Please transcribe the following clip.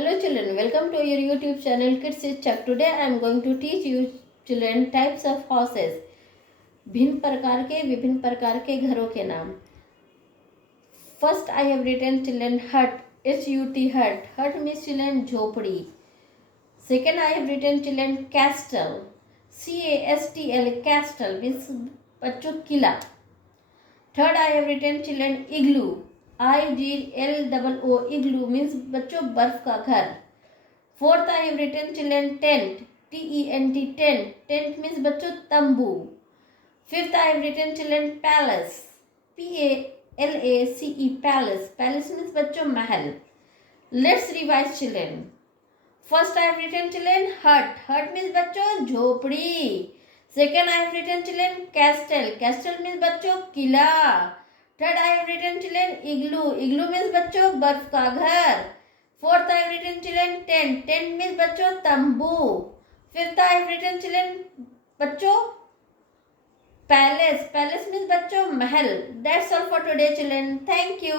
Hello children, welcome to your YouTube channel Kids is Chuck. Today I am going to teach you children types of houses. विभिन्न प्रकार के घरों के नाम. First I have written children hut. H-U-T hut. Hut means children झोपड़ी. Second I have written children castle. C-A-S-T-L castle means बच्चों किला. Third I have written children igloo. I-G-L-O-O igloo means बच्चों बर्फ का घर. Fourth I have written children tent. T-E-N-T tent. Tent means बच्चों तंबू. Fifth I have written children palace. P-A-L-A-C-E palace. Palace means बच्चों महल. Let's revise children. First I have written children hut. Hut means बच्चों झोपड़ी. Second I have written children castle. Castle means बच्चों किला. Third I have written children igloo. Igloo means बच्चों बर्फ का घर. Fourth I have written children tent. Tent means बच्चों तंबू. Fifth I have written children बच्चों palace. Palace means बच्चों महल. That's all for today children. Thank you.